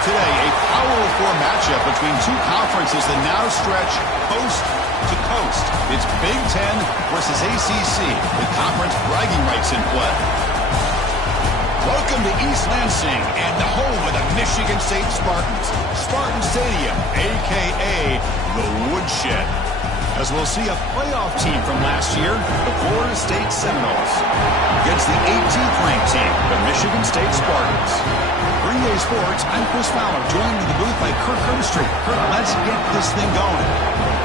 Today, a Power 4 matchup between two conferences that now stretch coast to coast. It's Big Ten versus ACC, with conference bragging rights in play. Welcome to East Lansing and the home of the Michigan State Spartans. Spartan Stadium, a.k.a. the Woodshed. As we'll see a playoff team from last year, the Florida State Seminoles, against the 18th ranked team, the Michigan State Spartans. For EA Sports, I'm Chris Fowler, joined in the booth by Kirk Herbstreit. Kirk, let's get this thing going.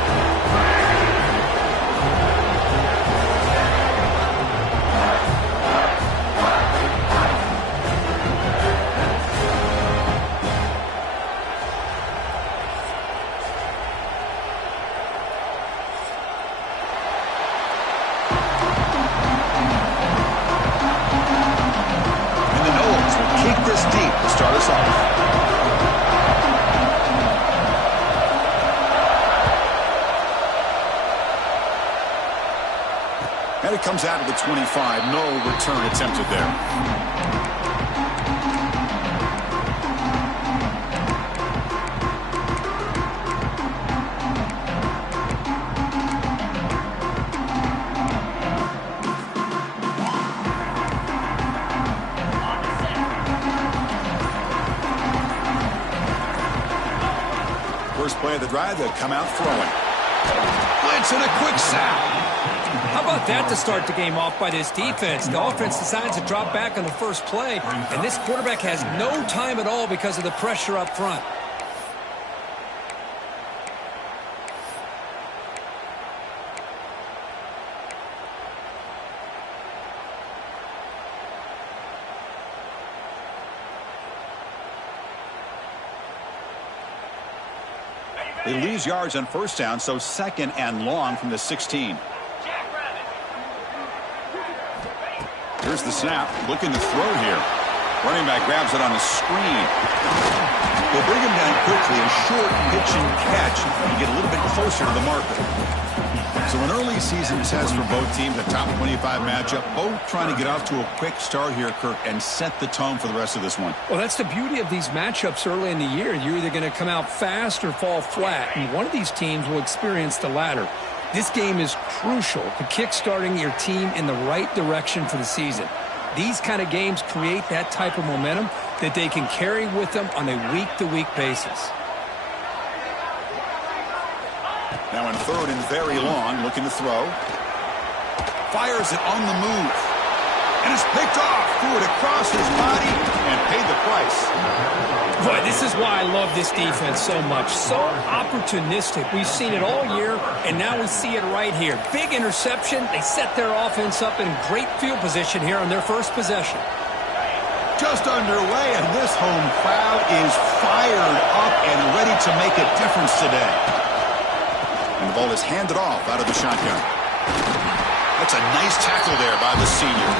And it comes out of the 25. No return attempted there. First play of the drive, they'll come out throwing. Blitz and a quick sack. How about that to start the game off by this defense? The offense decides to drop back on the first play, and this quarterback has no time at all because of the pressure up front. They lose yards on first down, so second and long from the 16. Here's the snap, looking to throw here. Running back grabs it on the screen. They bring him down quickly, a short pitch and catch, and get a little bit closer to the marker. So an early season test for both teams, a top 25 matchup, both trying to get off to a quick start here, Kirk, and set the tone for the rest of this one. Well, that's the beauty of these matchups early in the year. You're either going to come out fast or fall flat, and one of these teams will experience the latter. This game is crucial to kick-starting your team in the right direction for the season. These kind of games create that type of momentum that they can carry with them on a week-to-week basis. Now in third and very long, looking to throw. Fires it on the move. And it's picked off. Threw it across his body and paid the price. Boy, this is why I love this defense so much. So opportunistic. We've seen it all year, and now we see it right here. Big interception. They set their offense up in great field position here on their first possession. Just underway, and this home crowd is fired up and ready to make a difference today. And the ball is handed off out of the shotgun. That's a nice tackle there by the senior.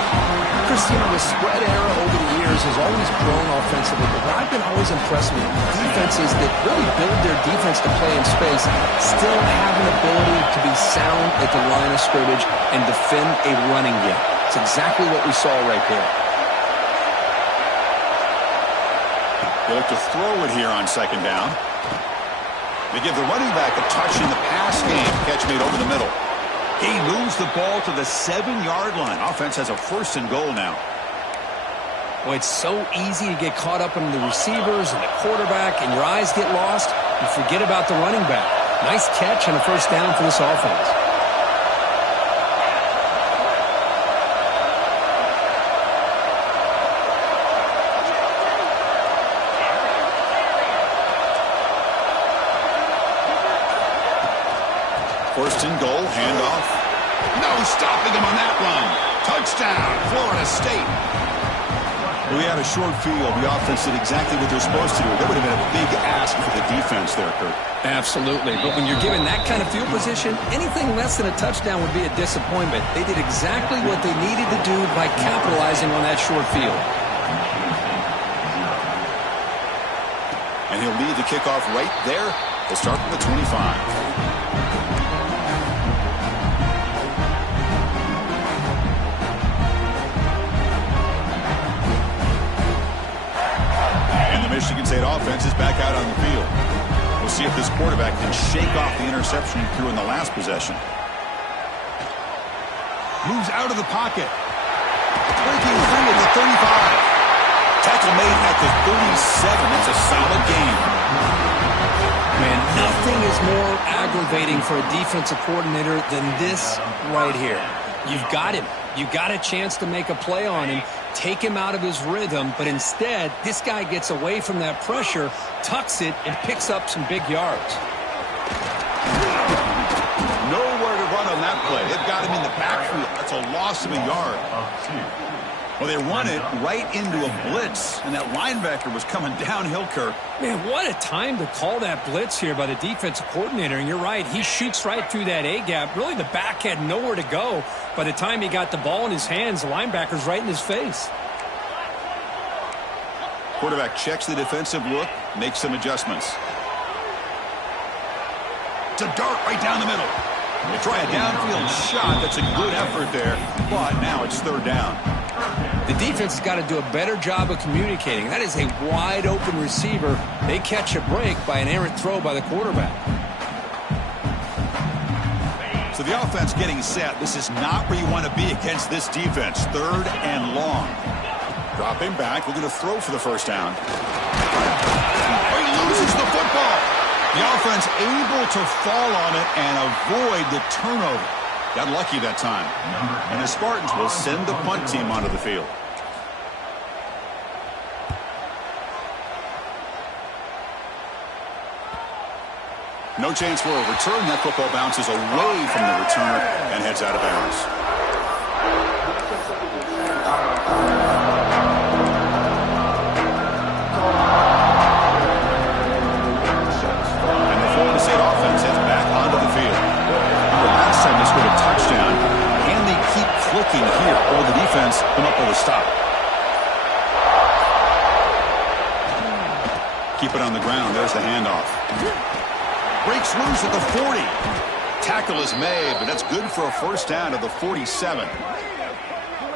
Christina, the spread era over the years has always grown offensively, but what I've been always impressed with defenses that really build their defense to play in space still have an ability to be sound at the line of scrimmage and defend a running game. It's exactly what we saw right there. They look to throw it here on second down. They give the running back a touch in the pass game. Catch made over the middle. He moves the ball to the 7-yard line. Offense has a first and goal now. Well, it's so easy to get caught up in the receivers and the quarterback, and your eyes get lost. You forget about the running back. Nice catch and a first down for this offense. First and goal, handoff. No stopping him on that run. Touchdown, Florida State. We had a short field. The offense did exactly what they're supposed to do. That would have been a big ask for the defense there, Kurt. Absolutely. But when you're given that kind of field position, anything less than a touchdown would be a disappointment. They did exactly what they needed to do by capitalizing on that short field. And he'll lead the kickoff right there. They'll start from the 25. Michigan State offense is back out on the field. We'll see if this quarterback can shake off the interception he threw in the last possession. Moves out of the pocket. Breaking free at the 35. Tackle made at the 37. That's a solid game. Man, nothing is more aggravating for a defensive coordinator than this right here. You've got him. You've got a chance to make a play on him, take him out of his rhythm, but instead, this guy gets away from that pressure, tucks it, and picks up some big yards. Nowhere to run on that play. They've got him in the backfield. That's a loss of a yard. Well, they run it right into a blitz, and that linebacker was coming downhill, Kirk. Man, what a time to call that blitz here by the defensive coordinator. And you're right, he shoots right through that A-gap. Really, the back had nowhere to go. By the time he got the ball in his hands, the linebacker's right in his face. Quarterback checks the defensive look, makes some adjustments. It's a dart right down the middle. They try a downfield shot. That's a good effort there, but now it's third down. The defense has got to do a better job of communicating. That is a wide-open receiver. They catch a break by an errant throw by the quarterback. So the offense getting set. This is not where you want to be against this defense. Third and long. Dropping back. We're going to throw for the first down. He loses the football. The offense able to fall on it and avoid the turnover. Got lucky that time. And the Spartans will send the punt team onto the field. No chance for a return. That football bounces away from the returner and heads out of bounds. And the Florida State offense heads back onto the field. Last time they scored a touchdown. Can they keep clicking here, or the defense come up with a stop? Keep it on the ground. There's the handoff. Breaks loose at the 40. Tackle is made, but that's good for a first down at the 47.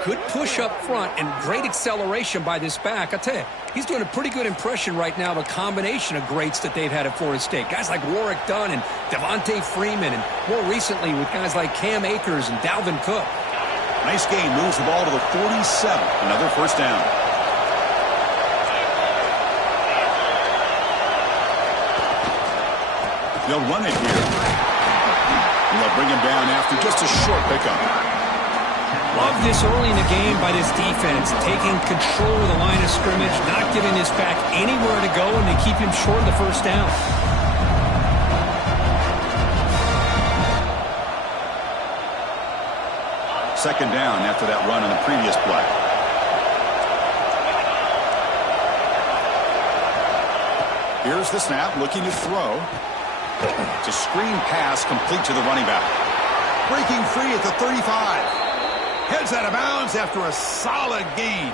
Good push up front and great acceleration by this back. I tell you, he's doing a pretty good impression right now of a combination of greats that they've had at Florida State. Guys like Warwick Dunn and Devontae Freeman, and more recently with guys like Cam Akers and Dalvin Cook. Nice game. Moves the ball to the 47. Another first down. They'll run it here. And they'll bring him down after just a short pickup. Love this early in the game by this defense, taking control of the line of scrimmage, not giving this back anywhere to go, and they keep him short of the first down. Second down after that run on the previous play. Here's the snap, looking to throw. It's a screen pass complete to the running back. Breaking free at the 35. Heads out of bounds after a solid gain.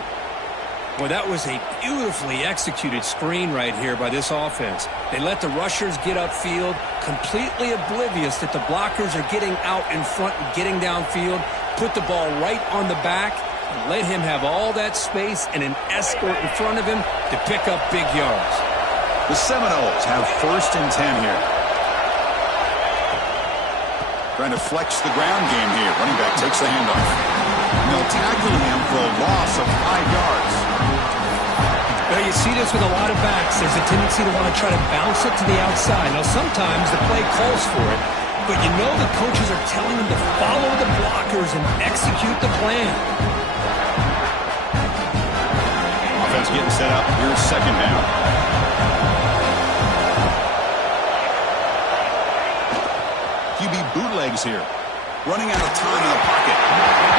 Well, that was a beautifully executed screen right here by this offense. They let the rushers get upfield, completely oblivious that the blockers are getting out in front and getting downfield, put the ball right on the back, and let him have all that space and an escort in front of him to pick up big yards. The Seminoles have first and 10 here. Trying to flex the ground game here. Running back takes the handoff. And they'll tackle him for a loss of 5 yards. Well, you see this with a lot of backs. There's a tendency to want to try to bounce it to the outside. Now, sometimes the play calls for it, but you know the coaches are telling them to follow the blockers and execute the plan. Offense getting set up. Here's second down. QB bootlegs here. Running out of time in the pocket.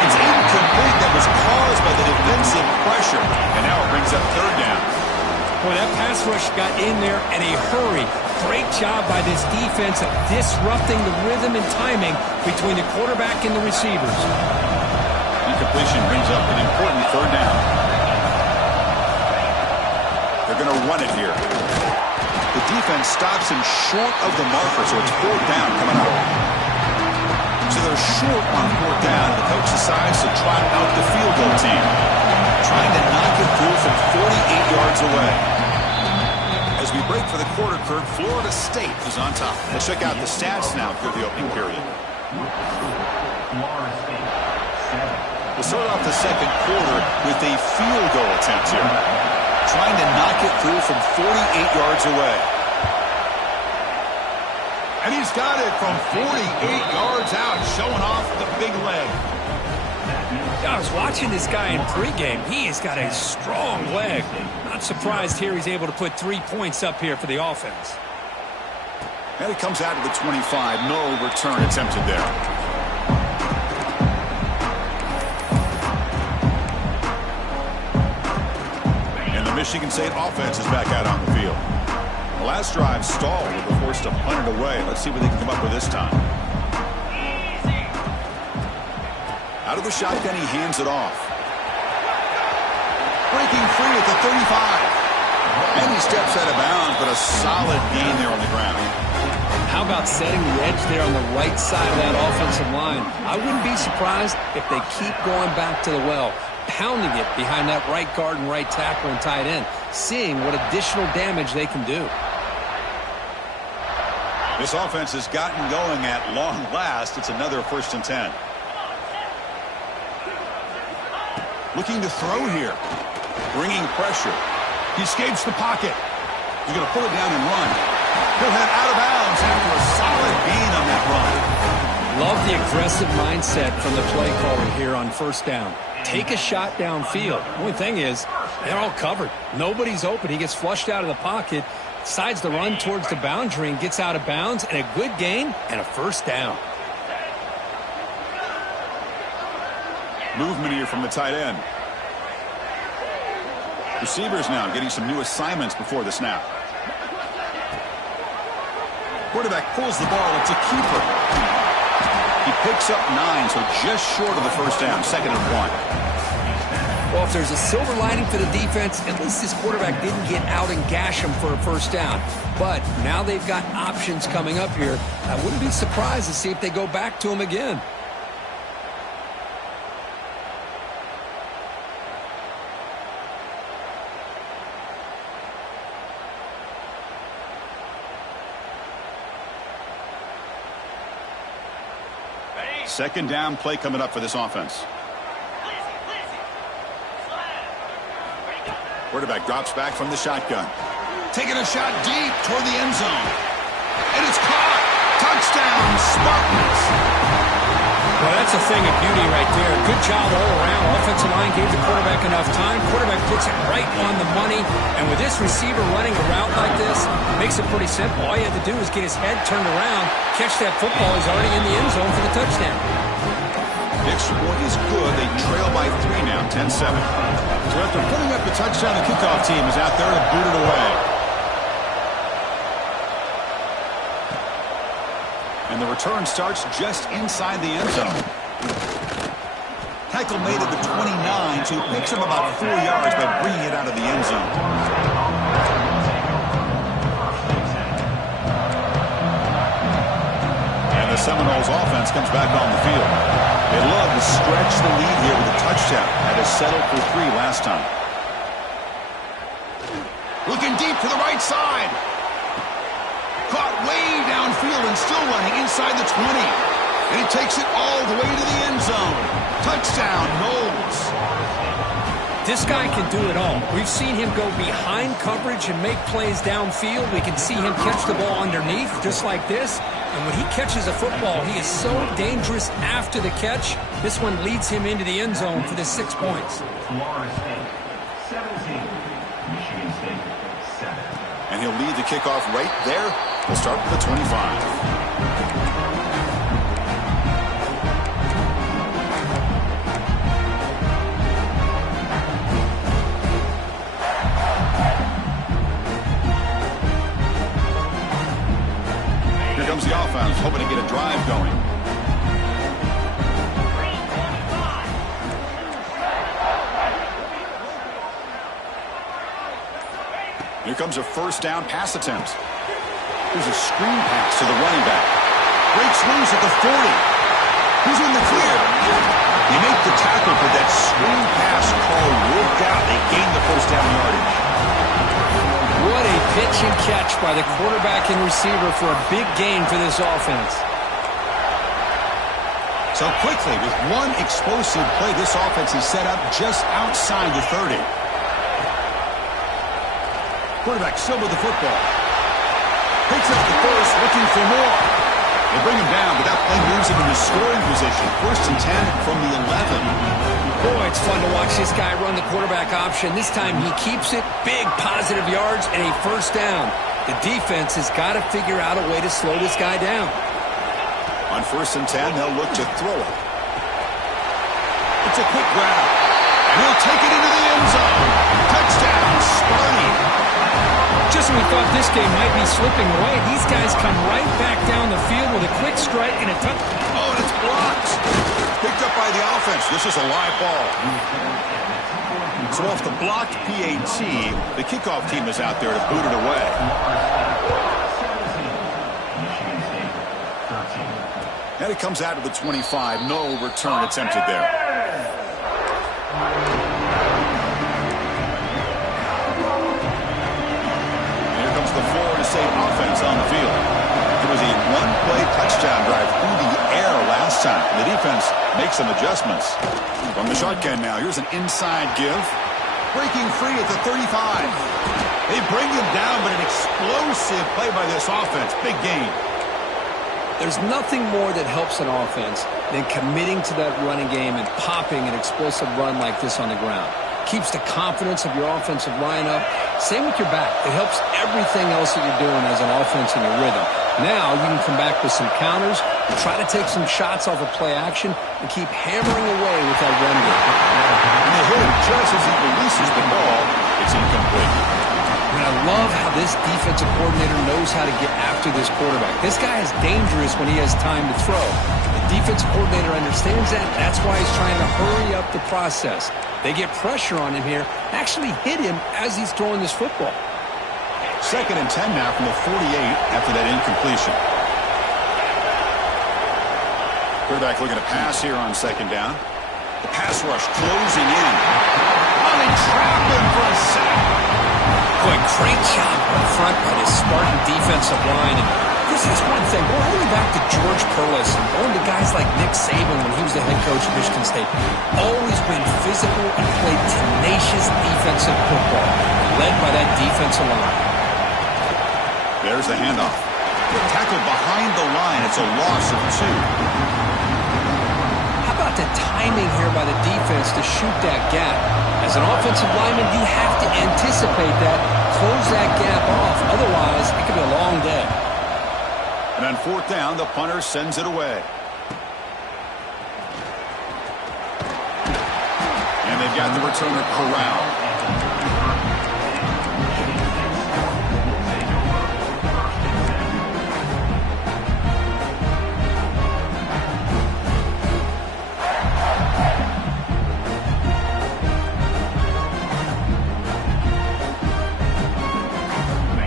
It's incomplete. That was caused by the defensive pressure. And now it brings up third down. Boy, that pass rush got in there in a hurry. Great job by this defense of disrupting the rhythm and timing between the quarterback and the receivers. Incompletion brings up an important third down. They're going to run it here. The defense stops him short of the marker, so it's fourth down coming up. So they're short on fourth down, and the coach decides to trot out the field goal team, trying to knock it through from 48 yards away. we break for the quarter, Kirk, Florida State is on top. Let's check out the stats now through the opening period. We'll start off the second quarter with a field goal attempt here. Trying to knock it through from 48 yards away. And he's got it from 48 yards out, showing off the big leg. I was watching this guy in pregame. He has got a strong leg. Not surprised here he's able to put 3 points up here for the offense. And he comes out to the 25. No return attempted there. And the Michigan State offense is back out on the field. The last drive stalled. They were forced to punt it away. Let's see what they can come up with this time. Out of the shotgun, he hands it off. Breaking free at the 35. And he steps out of bounds, but a solid gain there on the ground. How about setting the edge there on the right side of that offensive line? I wouldn't be surprised if they keep going back to the well, pounding it behind that right guard and right tackle and tight end, seeing what additional damage they can do. This offense has gotten going at long last. It's another 1st and 10. Looking to throw here. Bringing pressure. He escapes the pocket. He's going to pull it down and run. He'll head out of bounds after a solid gain on that run. Love the aggressive mindset from the play caller here on 1st down. Take a shot downfield. The only thing is, they're all covered. Nobody's open. He gets flushed out of the pocket, decides to run towards the boundary and gets out of bounds, and a good gain and a 1st down. Movement here from the tight end. Receivers now getting some new assignments before the snap. Quarterback pulls the ball. It's a keeper. He picks up 9, so just short of the 1st down. 2nd and 1. Well, if there's a silver lining for the defense, at least this quarterback didn't get out and gash him for a 1st down. But now they've got options coming up here. I wouldn't be surprised to see if they go back to him again. Second down play coming up for this offense. Quarterback drops back from the shotgun. Taking a shot deep toward the end zone. And it's caught. Touchdown, Spartans. Well, that's a thing of beauty right there. Good job all around. Offensive line gave the quarterback enough time. Quarterback puts it right on the money. And with this receiver running a route like this, it makes it pretty simple. All you have to do is get his head turned around, catch that football. He's already in the end zone for the touchdown. The extra point is good. They trail by 3 now, 10-7. So after putting up the touchdown, the kickoff team is out there to boot it away. And the return starts just inside the end zone. Tackle made at the 29, so he picks him about 4 yards by bringing it out of the end zone. And the Seminoles offense comes back on the field. They love to stretch the lead here with a touchdown. That is settled for 3 last time. Looking deep to the right side. Caught way downfield and still running inside the 20. And he takes it all the way to the end zone. Touchdown, Noles. This guy can do it all. We've seen him go behind coverage and make plays downfield. We can see him catch the ball underneath just like this. And when he catches a football, he is so dangerous after the catch. This one leads him into the end zone for the 6 points. And he'll lead the kickoff right there. We'll start with the 25. Here comes the offense, hoping to get a drive going. Here comes a 1st down pass attempt. There's a screen pass to the running back. Breaks loose at the 40. Who's in the clear? They make the tackle, but that screen pass call worked out. They gained the 1st down yardage. What a pitch and catch by the quarterback and receiver for a big gain for this offense. So quickly, with one explosive play, this offense is set up just outside the 30. Quarterback still with the football. Picks up the first, looking for more. They bring him down, but that play moves him into scoring position. 1st and 10 from the 11. Boy, it's fun to watch this guy run the quarterback option. This time he keeps it, big positive yards, and a 1st down. The defense has got to figure out a way to slow this guy down. On 1st and 10, they'll look to throw it. It's a quick grab. And he'll take it into the end zone. Touchdown, Sparty. Just when we thought this game might be slipping away, these guys come right back down the field with a quick strike and a touch. Oh, and it's blocked. Picked up by the offense. This is a live ball. So off the blocked PAT, the kickoff team is out there to boot it away. And it comes out of the 25. No return attempted there. The Florida State offense on the field. It was a one-play touchdown drive through the air last time. The defense makes some adjustments. From the shotgun now, here's an inside give. Breaking free at the 35. They bring him down, but an explosive play by this offense. Big gain. There's nothing more that helps an offense than committing to that running game and popping an explosive run like this on the ground. Keeps the confidence of your offensive line up. Same with your back. It helps everything else that you're doing as an offense in your rhythm. Now you can come back with some counters and try to take some shots off of play action and keep hammering away with that run game. And they hit him just as he releases the ball. It's incomplete. And I love how this defensive coordinator knows how to get after this quarterback. This guy is dangerous when he has time to throw. The defensive coordinator understands that. That's why he's trying to hurry up the process. They get pressure on him here, actually hit him as he's throwing this football. 2nd and 10 now from the 48 after that incompletion. Quarterback looking to pass here on 2nd down. The pass rush closing in. Oh, they trap him for a sack. Boy, great job up front by this Spartan defensive line. And this is one thing. We're all the way back to George Perlis and going to guys like Nick Saban when he was the head coach at Michigan State. Always been physical and played tenacious defensive football, led by that defensive line. There's the handoff. Tackled behind the line. It's a loss of 2. How about the timing here by the defense to shoot that gap? As an offensive lineman, you have to anticipate that, close that gap off. Otherwise, it could be a long day. And on 4th down, the punter sends it away. And they've got the returner corralled.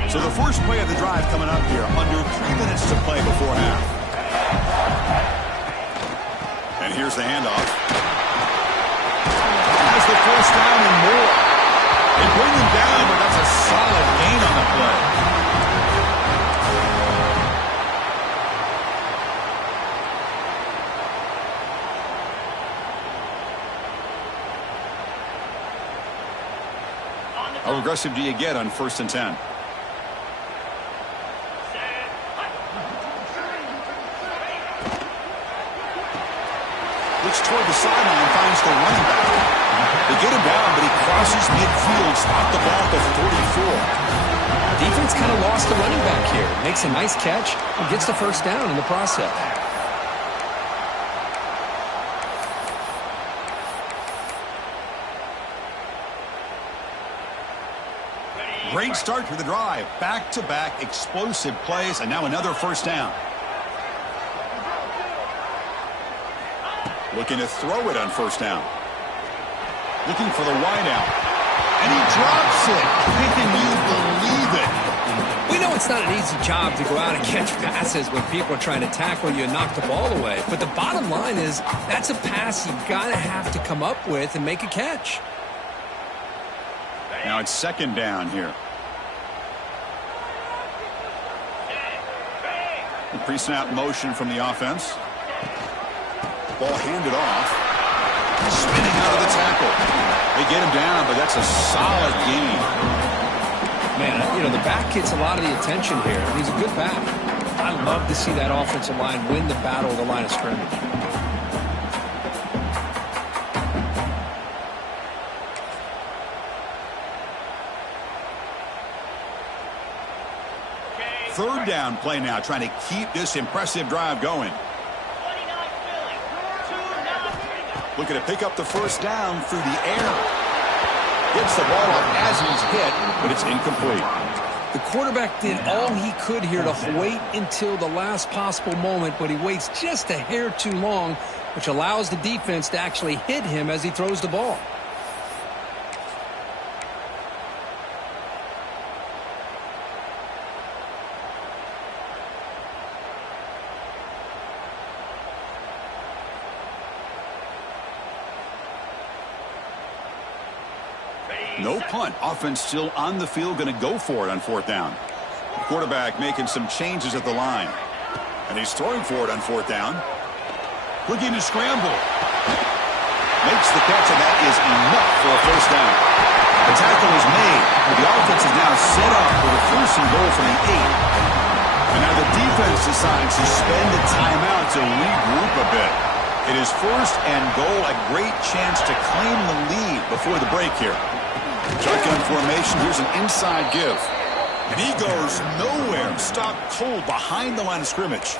So the first play of the drive coming up here, under 3 minutes to play before half. And here's the handoff. Has the 1st down and more. They bring him down, but that's a solid gain on the play. How aggressive do you get on 1st and 10? Looks toward the sideline, finds the running back. They get him down, but he crosses midfield, stopped the ball at the 44. Defense kind of lost the running back here. Makes a nice catch and gets the 1st down in the process. Great start to the drive. Back-to-back explosive plays, and now another 1st down. Looking to throw it on 1st down. Looking for the wideout. And he drops it. Can you believe it? We know it's not an easy job to go out and catch passes when people are trying to tackle you and knock the ball away. But the bottom line is that's a pass you got to have to come up with and make a catch. Now it's 2nd down here. The pre-snap motion from the offense. Ball handed off. Spinning out of the tackle. They get him down, but that's a solid gain. Man, you know, the back gets a lot of the attention here. He's a good back. I love to see that offensive line win the battle of the line of scrimmage. Third down play now, trying to keep this impressive drive going. Looking to pick up the first down through the air. Gets the ball up as he's hit, but it's incomplete. The quarterback did all he could here to wait until the last possible moment, but he waits just a hair too long, which allows the defense to actually hit him as he throws the ball. No punt. Offense still on the field, going to go for it on fourth down. The quarterback making some changes at the line. And he's throwing for it on fourth down. Looking to scramble. Makes the catch, and that is enough for a first down. The tackle is made. The offense is now set up for the first and goal from the 8. And now the defense decides to spend the timeout to regroup a bit. It is first and goal, a great chance to claim the lead before the break here. Shotgun formation. Here's an inside give. And he goes nowhere. Stopped cold behind the line of scrimmage.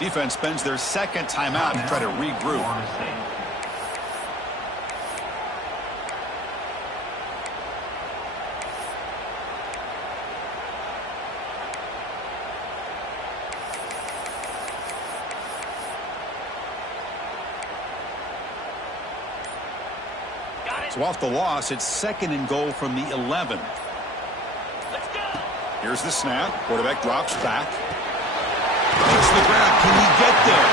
Defense spends their second timeout to try to regroup. So off the loss, it's second and goal from the 11. Here's the snap. Quarterback drops back. Hits the ground. Can he get there?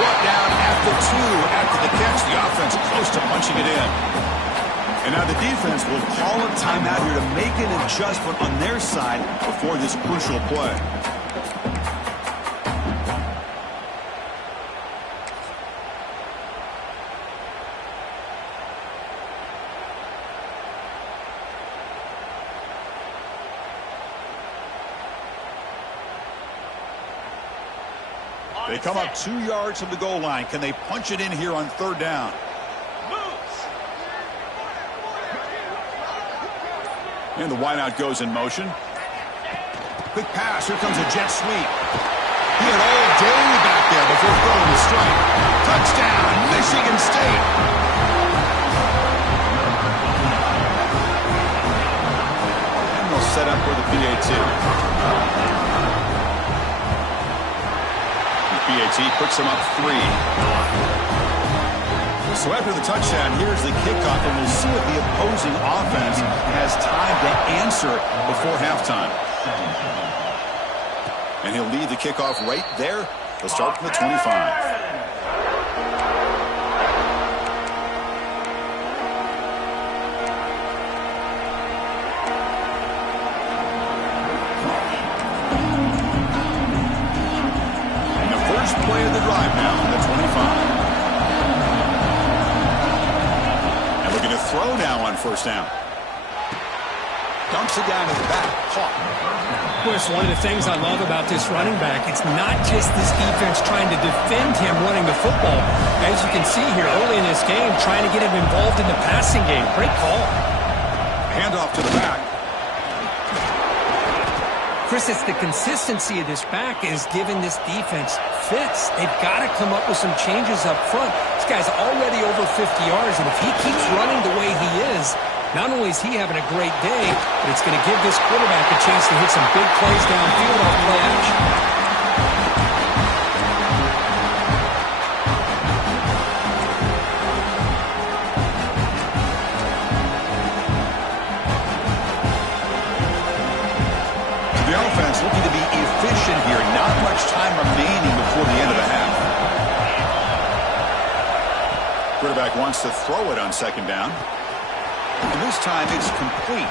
Brought down after 2 after the catch. The offense close to punching it in. And now the defense will call a timeout here to make an adjustment on their side before this crucial play. They come up 2 yards from the goal line. Can they punch it in here on third down? And the wideout goes in motion. Quick pass. Here comes a jet sweep. He had all day back there before throwing the strike. Touchdown, Michigan State. And they'll set up for the PAT. PAT puts them up 3. So after the touchdown, here's the kickoff, and we'll see if the opposing offense has time to answer before halftime. And he'll lead the kickoff right there. He'll start from the 25. Play of the drive now on the 25. And looking to throw now on first down. Dumps it down to the back. Caught. Of course, one of the things I love about this running back, it's not just this defense trying to defend him running the football. As you can see here early in this game, trying to get him involved in the passing game. Great call. Handoff to the back. Chris, it's the consistency of this back is giving this defense fits. They've got to come up with some changes up front. This guy's already over 50 yards, and if he keeps running the way he is, not only is he having a great day, but it's going to give this quarterback a chance to hit some big plays downfield off play action. Looking to be efficient here. Not much time remaining before the end of the half. Quarterback wants to throw it on second down. And this time it's complete.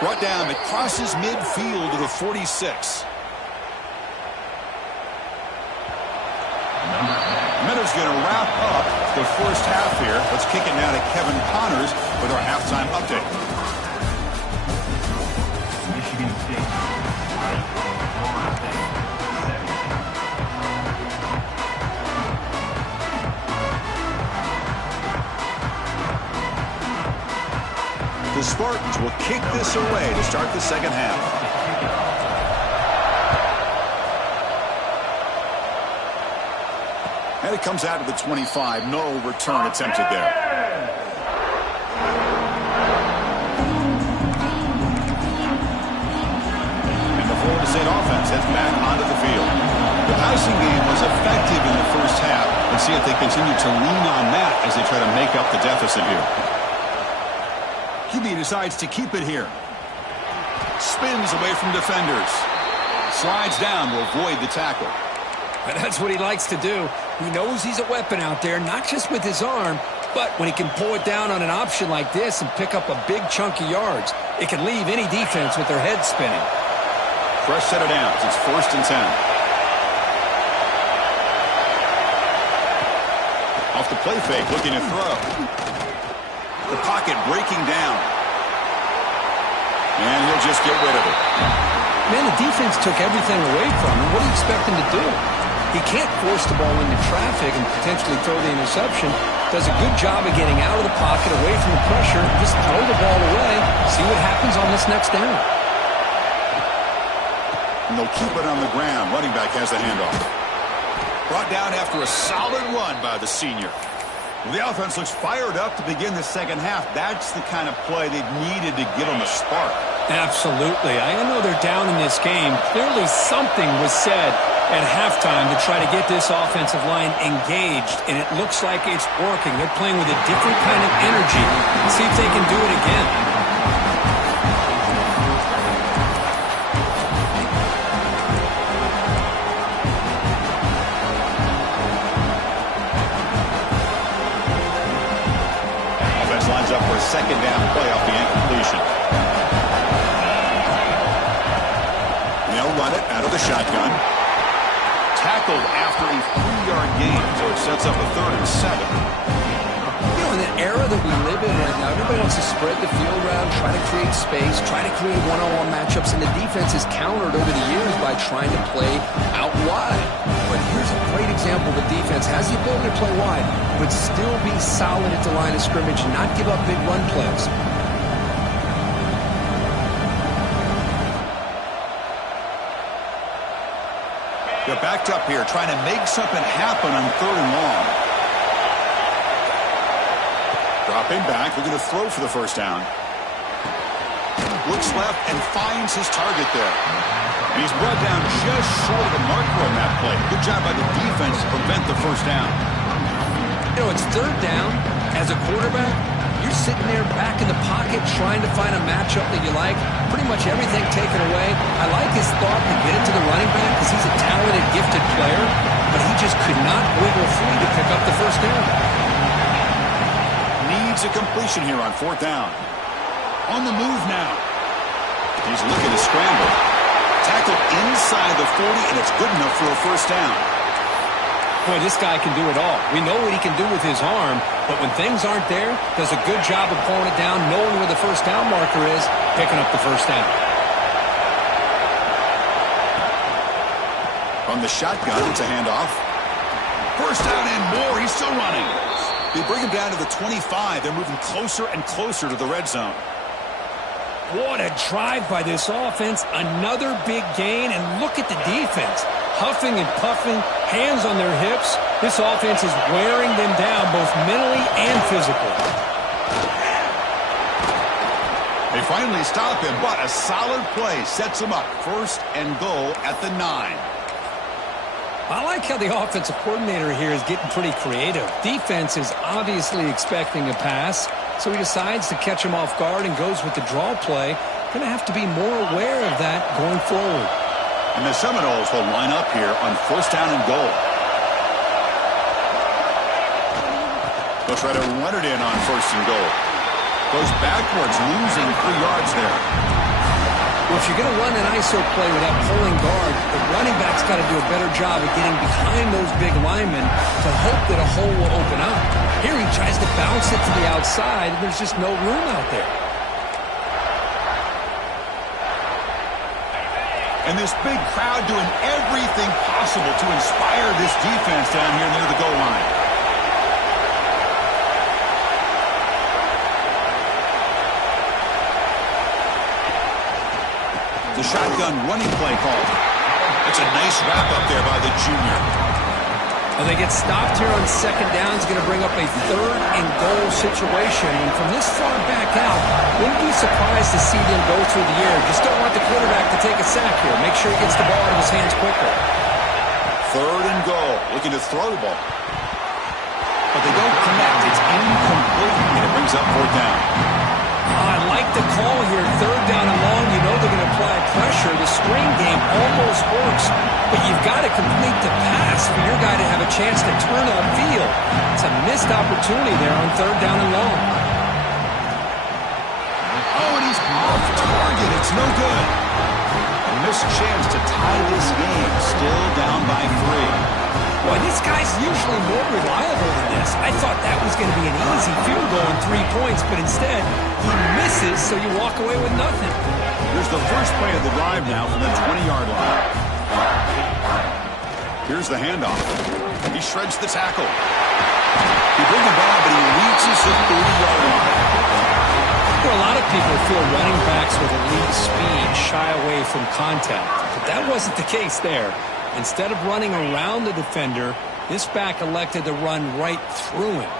Brought down. It crosses midfield to the 46. going to wrap up the first half here. Let's kick it now to Kevin Connors with our halftime update. Michigan State. The Spartans will kick this away to start the second half. And it comes out to the 25. No return attempted there. And the Florida State offense heads back onto the field. The passing game was effective in the first half. Let's see if they continue to lean on that as they try to make up the deficit here. QB decides to keep it here. Spins away from defenders. Slides down to avoid the tackle. And that's what he likes to do. He knows he's a weapon out there, not just with his arm, but when he can pull it down on an option like this and pick up a big chunk of yards, it can leave any defense with their head spinning. Fresh set of downs. It's 1st and 10. Off the play fake, looking to throw. The pocket breaking down. And he'll just get rid of it. Man, the defense took everything away from him. What do you expect him to do? He can't force the ball into traffic and potentially throw the interception. Does a good job of getting out of the pocket, away from the pressure, just throw the ball away, see what happens on this next down. And they'll keep it on the ground. Running back has the handoff. Brought down after a solid run by the senior. The offense looks fired up to begin the second half. That's the kind of play they needed to give them a spark. Absolutely. I know they're down in this game. Clearly something was said at halftime to try to get this offensive line engaged, and it looks like it's working. They're playing with a different kind of energy. Let's see if they can do it again. Lines up for a second down play off the incompletion. They'll run it out of the shotgun. Tackled after a 3-yard gain, so it sets up a 3rd and 7. You know, in the era that we live in right now, everybody wants to spread the field around, try to create space, try to create one-on-one matchups, and the defense is countered over the years by trying to play out wide. But here's a great example. The defense has the ability to play wide, but still be solid at the line of scrimmage and not give up big run plays. They're backed up here, trying to make something happen on 3rd and long. Dropping back, looking to throw for the first down. Looks left and finds his target there. And he's brought down just short of the marker on that play. Good job by the defense to prevent the first down. You know, it's 3rd down. As a quarterback, you're sitting there back in the pocket trying to find a matchup that you like. Pretty much everything taken away. I like his thought to get it to the running back because he's a talented, gifted player, but he just could not wiggle free to pick up the first down. Needs a completion here on 4th down. On the move now. He's looking to scramble. Tackle inside the 40, and it's good enough for a first down. Boy, this guy can do it all. We know what he can do with his arm, but when things aren't there, does a good job of pulling it down, knowing where the first down marker is, picking up the first down. From the shotgun, it's a handoff. First down and more. He's still running. They bring him down to the 25. They're moving closer and closer to the red zone. What a drive by this offense. Another big gain, and look at the defense. Huffing and puffing, hands on their hips. This offense is wearing them down both mentally and physically. They finally stop him, but a solid play sets him up. 1st and goal at the 9. I like how the offensive coordinator here is getting pretty creative. Defense is obviously expecting a pass, so he decides to catch him off guard and goes with the draw play. Going to have to be more aware of that going forward. And the Seminoles will line up here on 1st down and goal. They'll try to run it in on 1st and goal. Goes backwards, losing 3 yards there. Well, if you're going to run an ISO play with that pulling guard, the running back's got to do a better job of getting behind those big linemen to hope that a hole will open up. Here he tries to bounce it to the outside, and there's just no room out there. And this big crowd doing everything possible to inspire this defense down here near the goal line. The shotgun running play called. It's a nice wrap up there by the junior. Well, they get stopped here on second down. It's going to bring up a 3rd and goal situation. And from this far back out, wouldn't be surprised to see them go through the air. Just don't want the quarterback to take a sack here. Make sure he gets the ball out of his hands quickly. 3rd and goal. Looking to throw the ball. But they don't connect. It's incomplete. And it brings up 4th down. I like the call here. 3rd down and long. You know they're going to apply pressure. The screen game almost works, but you've got to complete the pass for your guy to have a chance to turn upfield. It's a missed opportunity there on 3rd down and long. Oh, and he's off target. It's no good. A missed chance to tie this game. Still down by 3. Boy, this guy's usually more reliable than this. I thought that was going to be an easy field goal and 3 points, but instead, he misses, so you walk away with nothing. Here's the first play of the drive now from the 20-yard line. Here's the handoff. He shreds the tackle. He brings it down, but he reaches the 30-yard line. A lot of people feel running backs with elite speed shy away from contact, but that wasn't the case there. Instead of running around the defender, this back elected to run right through him.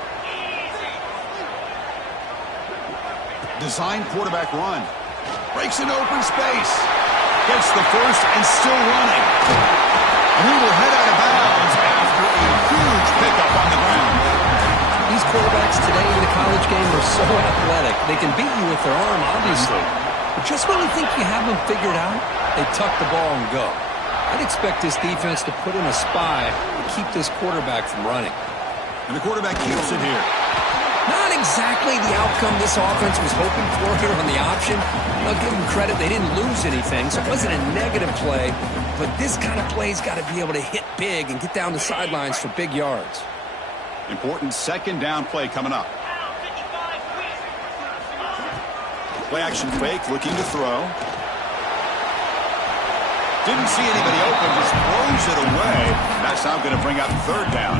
Design quarterback run. Breaks an open space. Gets the first and still running. And he will head out of bounds after a huge pickup on the ground. These quarterbacks today in the college game are so athletic. They can beat you with their arm, obviously. But just when you think you have them figured out, they tuck the ball and go. I'd expect this defense to put in a spy to keep this quarterback from running. And the quarterback keeps it here. Not exactly the outcome this offense was hoping for here on the option. I'll give them credit. They didn't lose anything, so it wasn't a negative play. But this kind of play's got to be able to hit big and get down the sidelines for big yards. Important 2nd down play coming up. Play action fake, looking to throw. Didn't see anybody open, just throws it away. That's now going to bring up 3rd down.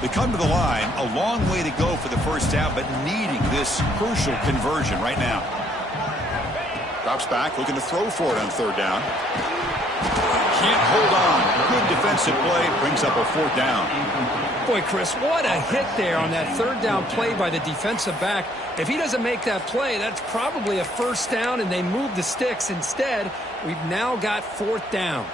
They come to the line, a long way to go for the first down, but needing this crucial conversion right now. Drops back, looking to throw for it on 3rd down. Can't hold on. Good defensive play, brings up a 4th down. Boy, Chris, what a hit there on that 3rd down play by the defensive back. If he doesn't make that play, that's probably a 1st down, and they move the sticks. Instead, we've now got 4th down.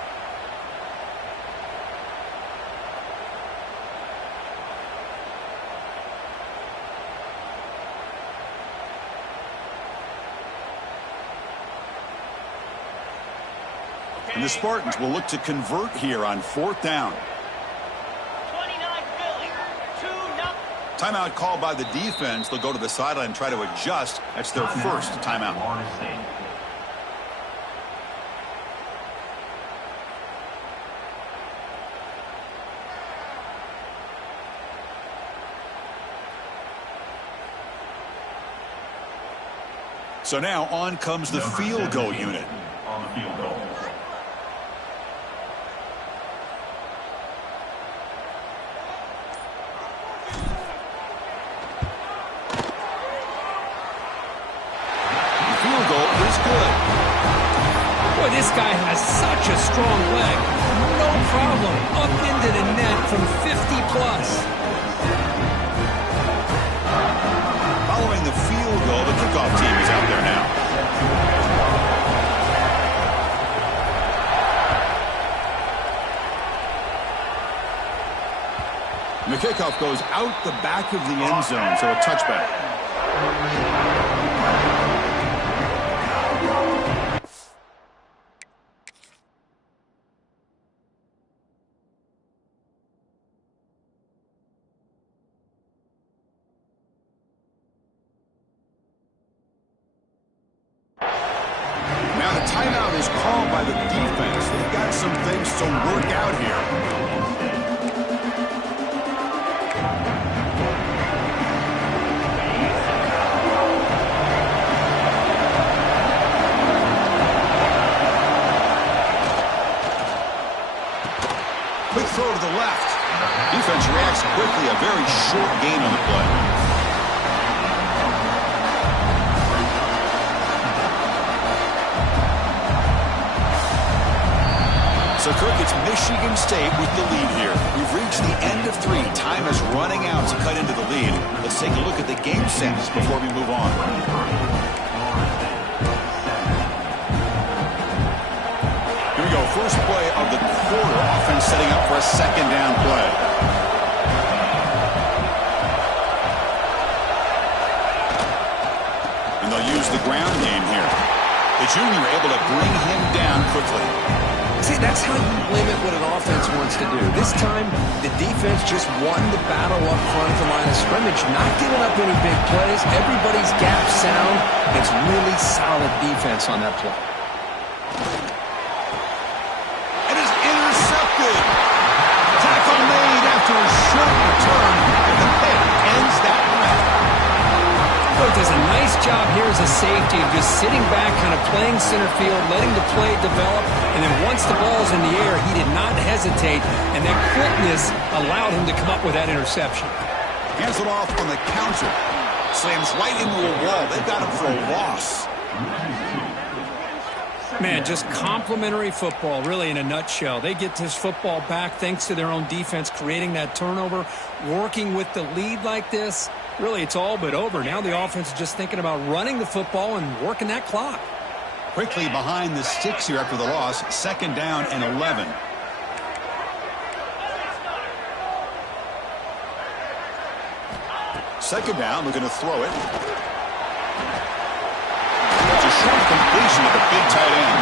And the Spartans will look to convert here on 4th down. 29 Philly, 2-0. Timeout called by the defense. They'll go to the sideline and try to adjust. That's their first timeout. So now on comes the field goal unit. On the field goal. The field goal is good. Boy, this guy has such a strong leg. No problem. Up into the net from 50 plus. Following the field goal, the kickoff team is out there now. And the kickoff goes out the back of the end zone, so a touchback. was called by the defense. They've got some things to work out here. Quick throw to the left. Defense reacts quickly. A very short gain on the play. So, Kirk, it's Michigan State with the lead here. We've reached the end of 3. Time is running out to cut into the lead. Let's take a look at the game sense before we move on. Here we go. First play of the quarter. Offense setting up for a second down play. And they'll use the ground game here. The junior able to bring him down quickly. See, that's how you limit what an offense wants to do. This time, the defense just won the battle up front at the line of scrimmage, not giving up any big plays. Everybody's gap sound. It's really solid defense on that play. It is intercepted. Tackle made after a short return, and the pick ends that play. Does a nice job here as a safety of just sitting back, kind of playing center field, letting the play develop, and then once the ball's in the air, he did not hesitate, and that quickness allowed him to come up with that interception. Hands it off on the counter. Slams right into a wall. They've got him for a loss. Man, just complimentary football, really, in a nutshell. They get this football back thanks to their own defense, creating that turnover, working with the lead like this. Really, it's all but over. Now the offense is just thinking about running the football and working that clock. Quickly behind the sticks here after the loss. Second down and 11. Second down, looking to throw it. It's a short completion to the big tight end.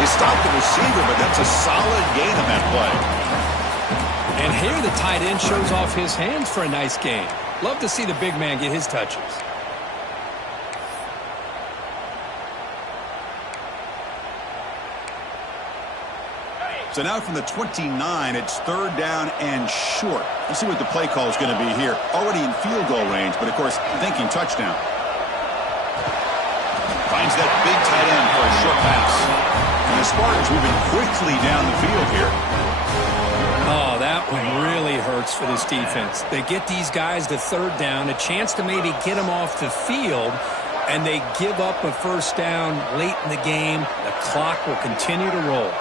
They stopped the receiver, but that's a solid gain on that play. And here the tight end shows off his hands for a nice gain. Love to see the big man get his touches. So now from the 29, it's third down and short. Let's see what the play call is going to be here. Already in field goal range, but of course, thinking touchdown. Finds that big tight end for a short pass. And the Spartans moving quickly down the field here. Oh, that one really hurts for this defense. They get these guys to third down, a chance to maybe get them off the field, and they give up a first down late in the game. The clock will continue to roll.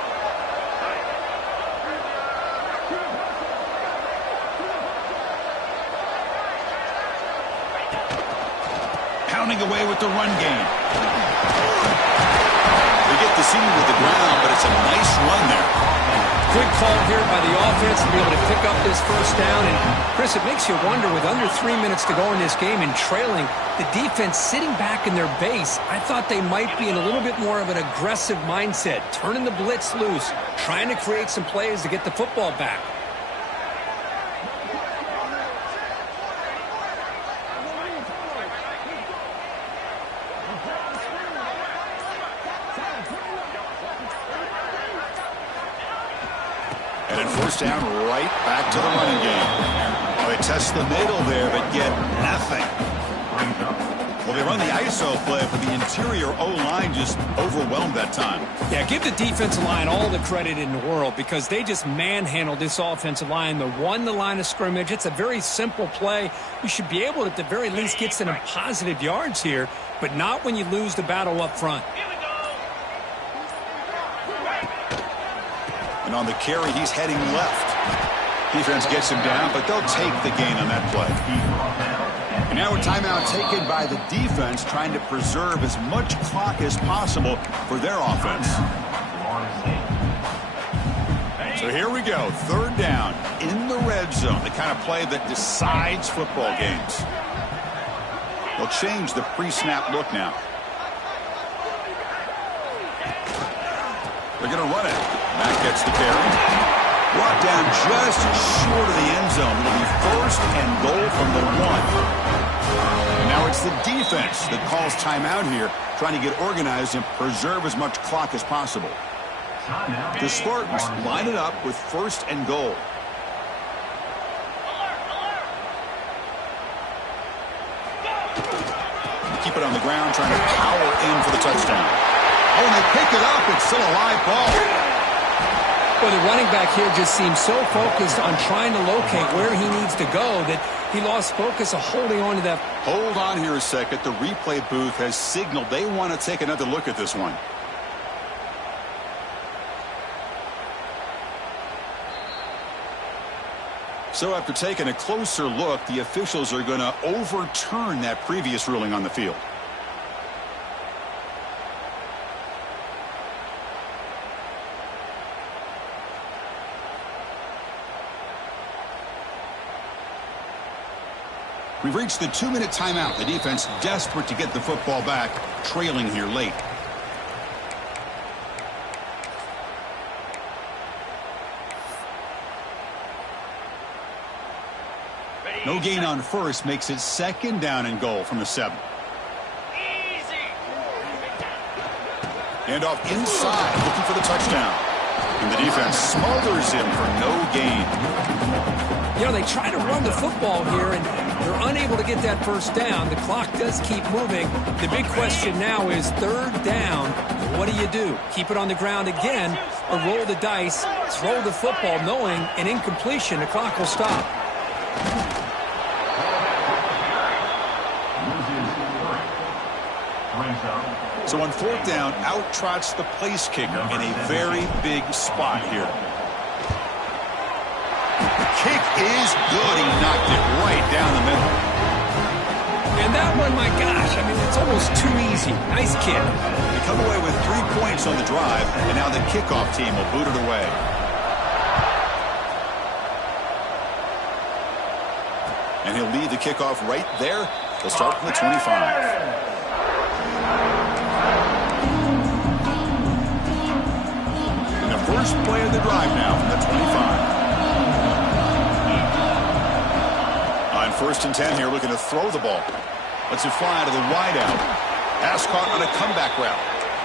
Pounding away with the run game. They get the seam with the ground, but it's a nice run there. Good call here by the offense to be able to pick up this first down. And, Chris, it makes you wonder, with under 3 minutes to go in this game and trailing, the defense sitting back in their base, I thought they might be in a little bit more of an aggressive mindset, turning the blitz loose, trying to create some plays to get the football back. First down, right back to the running game. They test the middle there, but get nothing. Well, they run the ISO play, but the interior O-line just overwhelmed that time. Yeah, give the defensive line all the credit in the world because they just manhandled this offensive line. They won the line of scrimmage. It's a very simple play. You should be able to, at the very least, get some positive yards here, but not when you lose the battle up front. And on the carry, he's heading left. Defense gets him down, but they'll take the gain on that play. And now a timeout taken by the defense, trying to preserve as much clock as possible for their offense. So here we go, third down in the red zone, the kind of play that decides football games. They'll change the pre-snap look now. They're going to run it. Mack gets the carry. Brought down just short of the end zone. It'll be first and goal from the 1. And now it's the defense that calls timeout here, trying to get organized and preserve as much clock as possible. The Spartans line it up with 1st and goal. Keep it on the ground, trying to power in for the touchdown. Oh, and they pick it up. It's still a live ball. Well, the running back here just seems so focused on trying to locate where he needs to go that he lost focus of holding on to that. Hold on here a second. The replay booth has signaled they want to take another look at this one. So after taking a closer look, the officials are going to overturn that previous ruling on the field. We've reached the 2-minute timeout. The defense desperate to get the football back, trailing here late. No gain on first, makes it 2nd down and goal from the 7. And off inside, looking for the touchdown. And the defense smothers him for no gain. You know, they try to run the football here, and they're unable to get that 1st down. The clock does keep moving. The big question now is 3rd down. What do? Keep it on the ground again, or roll the dice, throw the football, knowing an incompletion, the clock will stop. So on 4th down, out trots the place kicker in a very big spot here. The kick is good. He knocked it right down the middle. And that one, my gosh, I mean, it's almost too easy. Nice kick. They come away with 3 points on the drive, and now the kickoff team will boot it away. And he'll lead the kickoff right there. They'll start from the 25. First play of the drive now from the 25. On 1st and 10 here, looking to throw the ball. Lets it fly to the wideout. Pass caught on a comeback route.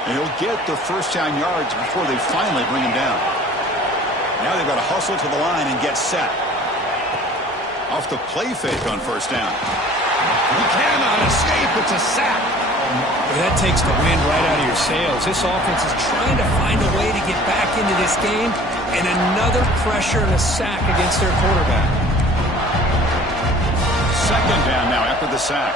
And he'll get the 1st down yards before they finally bring him down. Now they've got to hustle to the line and get set. Off the play fake on 1st down. He cannot escape. It's a sack. That takes the wind right out of your sails. This offense is trying to find a way to get back into this game, and another pressure and a sack against their quarterback. 2nd down now after the sack.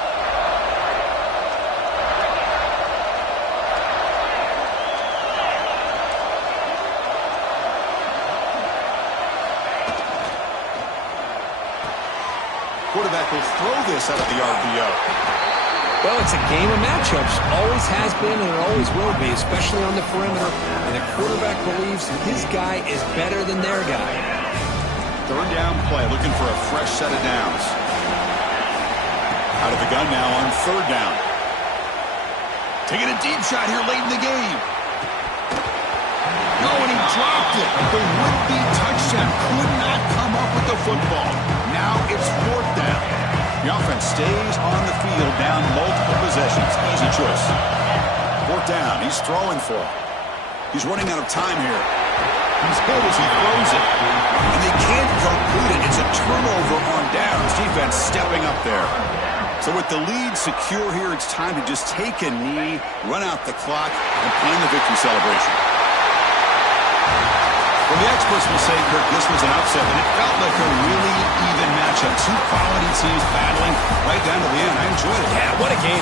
Quarterback will throw this out of the RPO. Well, it's a game of matchups. Always has been and it always will be, especially on the perimeter. And the quarterback believes his guy is better than their guy. 3rd down play, looking for a fresh set of downs. Out of the gun now on 3rd down. Taking a deep shot here late in the game. No, and he dropped it. The would-be touchdown could not come up with the football. Now it's 4th down. The offense stays on the field, down multiple possessions. Easy choice. 4th down. He's throwing for it. He's running out of time here. He's good as he throws it. And they can't complete it. It's a turnover on downs. Defense stepping up there. So with the lead secure here, it's time to just take a knee, run out the clock, and plan the victory celebration. Well, the experts will say, Kirk, this was an upset, and it felt like a really even matchup. 2 quality teams battling right down to the end. I enjoyed it. Yeah, what a game.